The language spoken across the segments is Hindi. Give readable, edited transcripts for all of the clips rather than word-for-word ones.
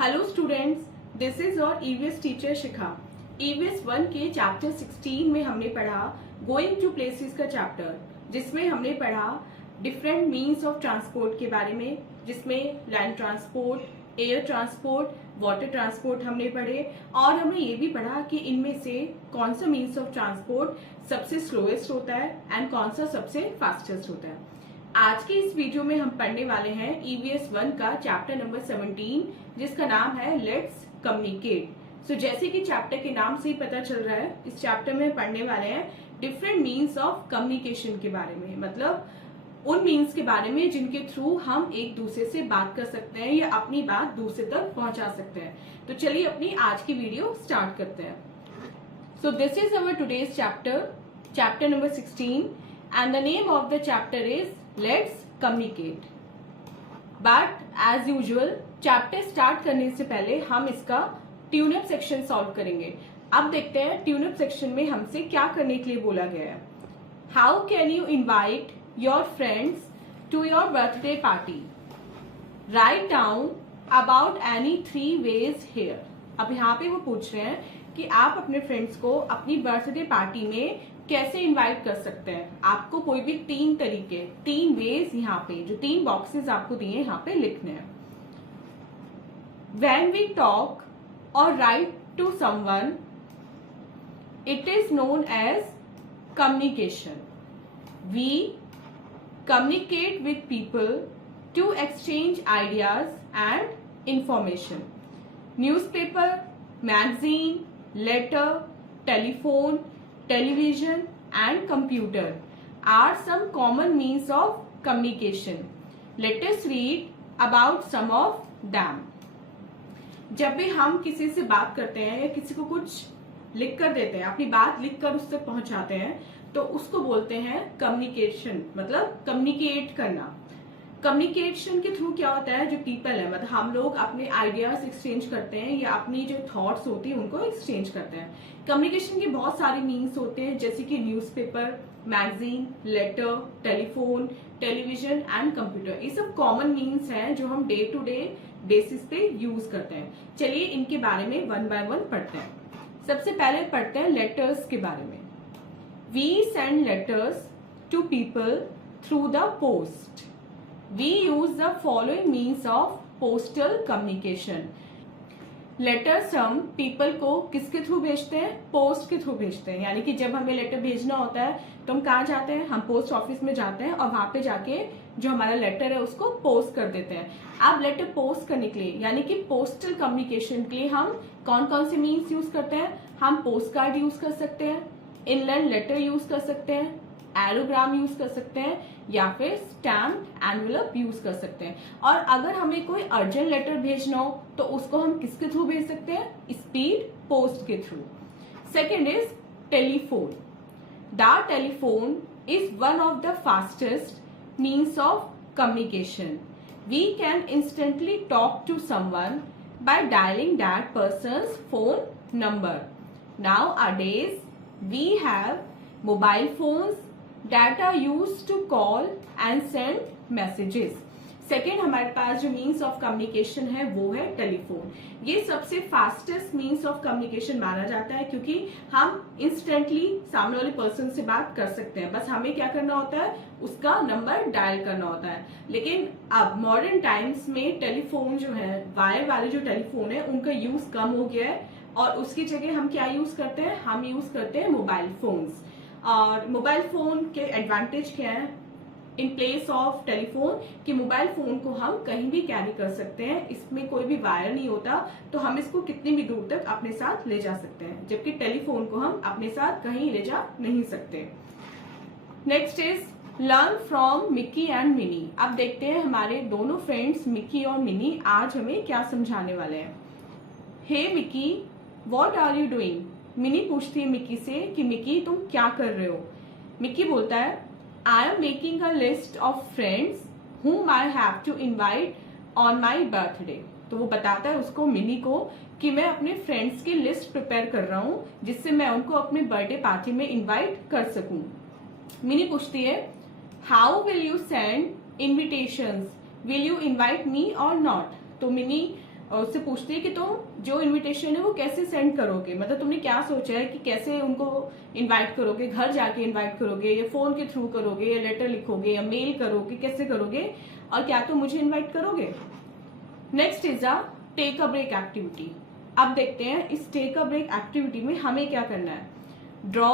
Hello students, this is your EVS teacher Shikha. EVS 1 के चैप्टर 16 में हमने पढ़ा गोइंग टू प्लेसेस का चैप्टर, जिसमें हमने पढ़ा डिफरेंट मीन्स ऑफ ट्रांसपोर्ट के बारे में, जिसमें land transport, air transport, water transport हमने पढ़े। और हमने ये भी पढ़ा कि इनमें से कौन सा मीन्स ऑफ ट्रांसपोर्ट सबसे स्लोएस्ट होता है एंड कौन सा सबसे फास्टेस्ट होता है। आज के इस वीडियो में हम पढ़ने वाले हैं ईवीएस 1 का चैप्टर नंबर 17, जिसका नाम है लेट्स कम्युनिकेट। सो जैसे कि चैप्टर के नाम से ही पता चल रहा है, इस चैप्टर में पढ़ने वाले हैं डिफरेंट मीन्स ऑफ कम्युनिकेशन के बारे में, मतलब उन मीन्स के बारे में जिनके थ्रू हम एक दूसरे से बात कर सकते हैं या अपनी बात दूसरे तक पहुंचा सकते हैं। तो चलिए अपनी आज की वीडियो स्टार्ट करते हैं। So this is our today's chapter number 16 and the name of the chapter is let's communicate। but as usual chapter start करने से पहले हम इसका ट्यूनअप सेक्शन सॉल्व करेंगे। अब देखते हैं ट्यूनअप सेक्शन में हमसे क्या करने के लिए बोला गया है। How can you invite your friends to your birthday party? Write down about any 3 ways here। अब यहाँ पे वो पूछ रहे हैं कि आप अपने फ्रेंड्स को अपनी बर्थडे पार्टी में कैसे इनवाइट कर सकते हैं। आपको कोई भी 3 तरीके, 3 वेज यहाँ पे जो 3 बॉक्सेस आपको दिए हैं यहाँ पे लिखने हैं। When we talk or write to someone, it is known as communication। We communicate with people to exchange ideas and information। Newspaper, magazine, letter, telephone, television and computer are some common means of communication। Let us read about some of them। जब भी हम किसी से बात करते हैं या किसी को कुछ लिख कर देते हैं, अपनी बात लिख कर उस तक पहुंचाते हैं, तो उसको बोलते हैं कम्युनिकेशन, मतलब कम्युनिकेट करना। कम्युनिकेशन के थ्रू क्या होता है, जो पीपल है, मतलब हम लोग अपने आइडियाज एक्सचेंज करते हैं या अपनी जो थॉट्स होती हैं उनको एक्सचेंज करते हैं। कम्युनिकेशन के बहुत सारे मीन्स होते हैं, जैसे कि newspaper, magazine, letter, telephone, television and computer. ये सब कॉमन मीन्स हैं जो हम डे टू डे बेसिस पे यूज करते हैं। चलिए इनके बारे में 1 by 1 पढ़ते हैं। सबसे पहले पढ़ते हैं लेटर्स के बारे में। We send letters to people through the post. We use the following means of postal communication। Letters हम पीपल को किसके थ्रू भेजते हैं? पोस्ट के थ्रू भेजते हैं। यानी कि जब हमें लेटर भेजना होता है तो हम कहाँ जाते हैं? हम पोस्ट ऑफिस में जाते हैं और वहां पे जाके जो हमारा लेटर है उसको पोस्ट कर देते हैं। अब लेटर पोस्ट करने के लिए यानी कि पोस्टल कम्युनिकेशन के लिए हम कौन कौन से मीन्स यूज करते हैं? हम पोस्ट कार्ड यूज कर सकते हैं, इनलैंड लेटर यूज कर सकते हैं, एरोग्राम यूज कर सकते हैं या फिर स्टैम्प एनवेलप यूज कर सकते हैं। और अगर हमें कोई अर्जेंट लेटर भेजना हो तो उसको हम किसके थ्रू भेज सकते हैं? स्पीड पोस्ट के through. Second is telephone. The telephone is one of the fastest means of communication. We can instantly talk to someone by dialing that person's phone number। Nowadays we have mobile phones that are used to call and send messages। Second हमारे पास जो मीन्स ऑफ कम्युनिकेशन है वो है टेलीफोन। ये सबसे फास्टेस्ट मीन्स ऑफ कम्युनिकेशन माना जाता है क्योंकि हम इंस्टेंटली सामने वाले पर्सन से बात कर सकते हैं। बस हमें क्या करना होता है? उसका नंबर डायल करना होता है। लेकिन अब मॉडर्न टाइम्स में टेलीफोन जो है, वायर वाले जो टेलीफोन है, उनका यूज कम हो गया है और उसकी जगह हम क्या यूज करते हैं? हम यूज करते हैं मोबाइल फोन्स। और मोबाइल फोन के एडवांटेज क्या है इन प्लेस ऑफ टेलीफोन? कि मोबाइल फोन को हम कहीं भी कैरी कर सकते हैं, इसमें कोई भी वायर नहीं होता, तो हम इसको कितनी भी दूर तक अपने साथ ले जा सकते हैं, जबकि टेलीफोन को हम अपने साथ कहीं ले जा नहीं सकते। Next is learn from Mickey and mini. अब देखते हैं हमारे दोनों फ्रेंड्स मिकी और मिनी आज हमें क्या समझाने वाले हैं। Hey Mickey, what are you doing? Minnie पूछती है मिकी से कि मिकी तुम क्या कर रहे हो? मिकी बोलता है I am making a list of friends whom I have to invite on my birthday। तो वो बताता है उसको, मिनी को, कि मैं अपने फ्रेंड्स की लिस्ट प्रिपेयर कर रहा हूँ जिससे मैं उनको अपने बर्थडे पार्टी में इनवाइट कर सकूं। मिनी पूछती है how will you send invitations? Will you invite me और नॉट? तो मिनी और उससे पूछती है कि तुम जो इनविटेशन है वो कैसे सेंड करोगे, मतलब तुमने क्या सोचा है कि कैसे उनको इनवाइट करोगे, घर जाके इनवाइट करोगे या फोन के थ्रू करोगे या लेटर लिखोगे या मेल करोगे, कैसे करोगे, और क्या तुम मुझे इनवाइट करोगे। Next is a take a break activity. अब देखते हैं इस टेक अ ब्रेक एक्टिविटी में हमें क्या करना है। ड्रॉ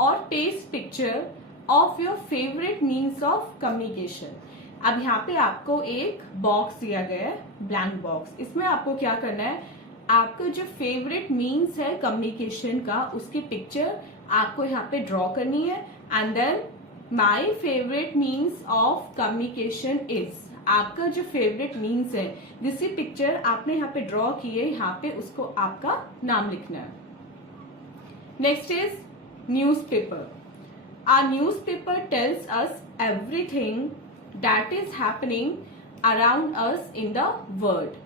और test picture of your favourite means of communication. अब यहाँ पे आपको एक बॉक्स दिया गया है, ब्लैंक बॉक्स। इसमें आपको क्या करना है, आपका जो फेवरेट मीन्स है कम्युनिकेशन का उसकी पिक्चर आपको यहाँ पे ड्रॉ करनी है। And then my favourite means of communication is, आपका जो फेवरेट मीन्स है जिसकी पिक्चर आपने यहाँ पे ड्रॉ की है, यहाँ पे उसको आपका नाम लिखना है। Next is newspaper. Our newspaper tells us everything that is happening around us in the world.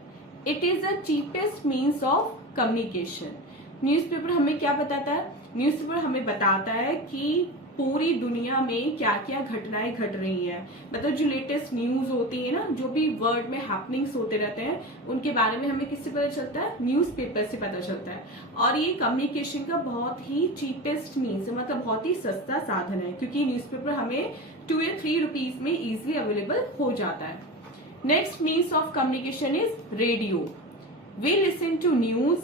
It is the cheapest means of communication. Newspaper हमें क्या बताता है, न्यूज़पेपर हमें बताता है कि पूरी दुनिया में क्या क्या घटनाएं घट रही हैं, मतलब जो लेटेस्ट न्यूज होती है ना, जो भी वर्ल्ड में हैपनिंग्स होते रहते हैं उनके बारे में हमें किससे पता चलता है, न्यूज़पेपर से पता चलता है। और ये कम्युनिकेशन का बहुत ही चीपेस्ट मीन्स है, मतलब बहुत ही सस्ता साधन है, क्योंकि न्यूज़पेपर हमें 2 या 3 रुपीज में इजिली अवेलेबल हो जाता है। Next means of communication is radio. We listen to news,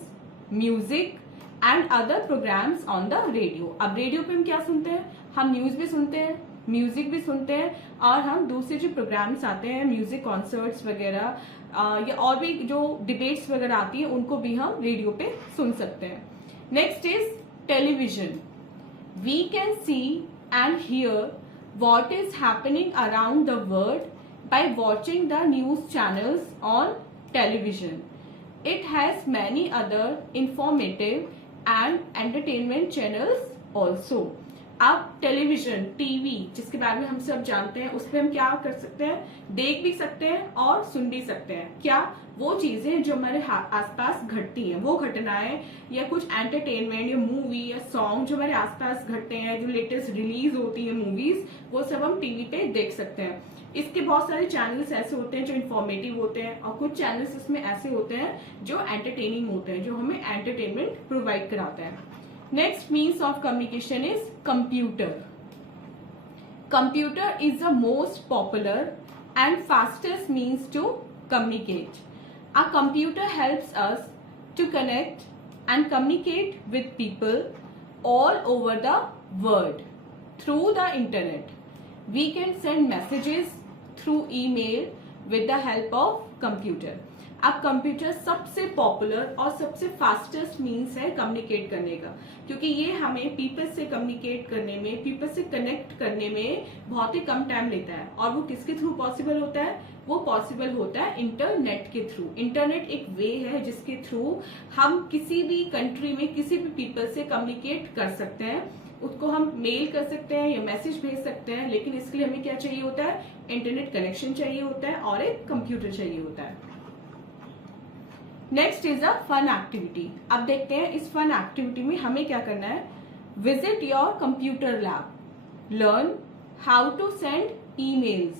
music and other programmes on the radio. अब रेडियो पे हम क्या सुनते हैं, हम न्यूज भी सुनते हैं, म्यूजिक भी सुनते हैं, और हम दूसरे जो प्रोग्राम्स आते हैं म्यूजिक कॉन्सर्ट्स वगैरह या और भी जो डिबेट्स वगैरह आती है उनको भी हम रेडियो पे सुन सकते हैं। Next is television. We can see and hear what is happening around the world by watching the news channels on television. It has many other informative and entertainment channels also. अब टेलीविजन, टीवी जिसके बारे में हम सब जानते हैं, उस पर हम क्या कर सकते हैं, देख भी सकते हैं और सुन भी सकते हैं। क्या, वो चीजें जो हमारे आसपास घटती हैं, वो घटनाएं या कुछ एंटरटेनमेंट या मूवी या सॉन्ग जो हमारे आसपास घटते हैं, जो लेटेस्ट रिलीज होती है मूवीज, वो सब हम टीवी पे देख सकते हैं। इसके बहुत सारे चैनल्स ऐसे होते हैं जो इन्फॉर्मेटिव होते हैं, और कुछ चैनल्स इसमें ऐसे होते हैं जो एंटरटेनिंग होते हैं, जो हमें एंटरटेनमेंट प्रोवाइड कराते हैं। Next means of communication is computer. Computer is the most popular and fastest means to communicate. A computer helps us to connect and communicate with people all over the world through the internet. We can send messages through email with the help of computer. अब कंप्यूटर सबसे पॉपुलर और सबसे फास्टेस्ट मीन्स है कम्युनिकेट करने का, क्योंकि ये हमें पीपल से कम्युनिकेट करने में, पीपल से कनेक्ट करने में बहुत ही कम टाइम लेता है। और वो किसके थ्रू पॉसिबल होता है, वो पॉसिबल होता है इंटरनेट के थ्रू। इंटरनेट एक वे है जिसके थ्रू हम किसी भी कंट्री में किसी भी पीपल से कम्युनिकेट कर सकते हैं। उसको हम मेल कर सकते हैं या मैसेज भेज सकते हैं, लेकिन इसके लिए हमें क्या चाहिए होता है, इंटरनेट कनेक्शन चाहिए होता है और एक कंप्यूटर चाहिए होता है। Next is a fun activity. अब देखते हैं इस फन एक्टिविटी में हमें क्या करना है। Visit your computer lab, learn how to send emails,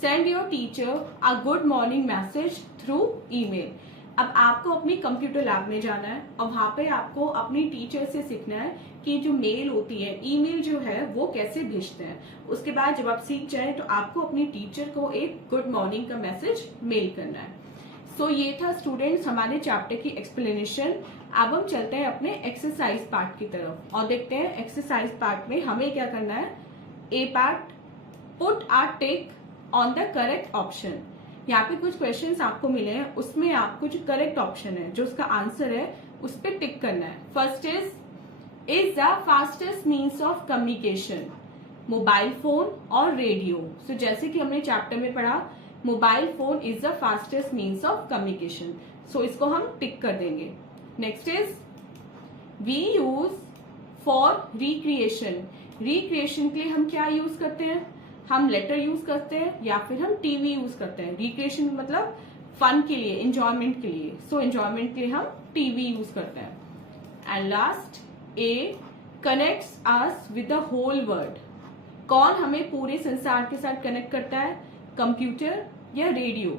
send your teacher a good morning message through email. अब आपको अपनी कंप्यूटर लैब में जाना है और वहां पे आपको अपनी टीचर से सीखना है कि जो मेल होती है, ईमेल जो है वो कैसे भेजते हैं। उसके बाद जब आप सीख जाए तो आपको अपनी टीचर को एक गुड मॉर्निंग का मैसेज मेल करना है। सो ये था स्टूडेंट्स हमारे चैप्टर की एक्सप्लेनेशन। अब हम चलते हैं अपने एक्सरसाइज पार्ट की तरफ और देखते हैं एक्सरसाइज पार्ट में हमें क्या करना है। A part, put a tick on the correct option. यहाँ पे कुछ क्वेश्चंस आपको मिले हैं, उसमें आपको जो करेक्ट ऑप्शन है, जो उसका आंसर है, उस पर टिक करना है। First is the fastest means of communication, mobile phone और रेडियो। सो जैसे कि हमने चैप्टर में पढ़ा, mobile phone is the fastest means of communication. So इसको हम टिक कर देंगे। Next is we use for recreation. Recreation के लिए हम क्या यूज करते हैं, हम लेटर यूज करते हैं या फिर हम टीवी यूज करते हैं। रिक्रिएशन मतलब फन के लिए, एंजॉयमेंट के लिए। सो एंजॉयमेंट के लिए हम टीवी यूज करते हैं। And last a, connects us with the whole world. कौन हमें पूरे संसार के साथ कनेक्ट करता है, कंप्यूटर या radio.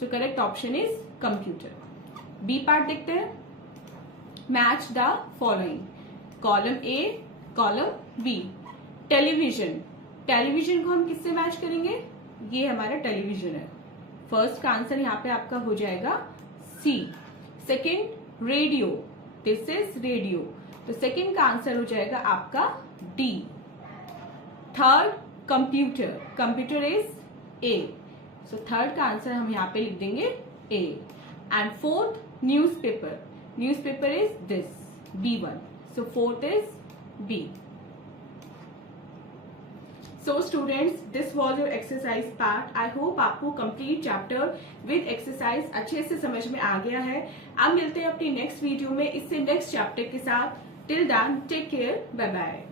So correct option is computer. B part देखते हैं, match the following, column A column B. Television, television को हम किससे मैच करेंगे, ये हमारा टेलीविजन है, फर्स्ट का आंसर यहाँ पे आपका हो जाएगा C. Second radio, this is radio, तो सेकेंड का आंसर हो जाएगा आपका D. Third computer, computer is A, so third का आंसर हम यहाँ पे लिख देंगे A. And fourth newspaper, newspaper is this B1, so fourth is B. So students, this was your exercise part. I hope आपको complete chapter with exercise अच्छे से समझ में आ गया है। अब मिलते हैं अपनी नेक्स्ट वीडियो में इससे नेक्स्ट चैप्टर के साथ। Till then, take care, bye bye.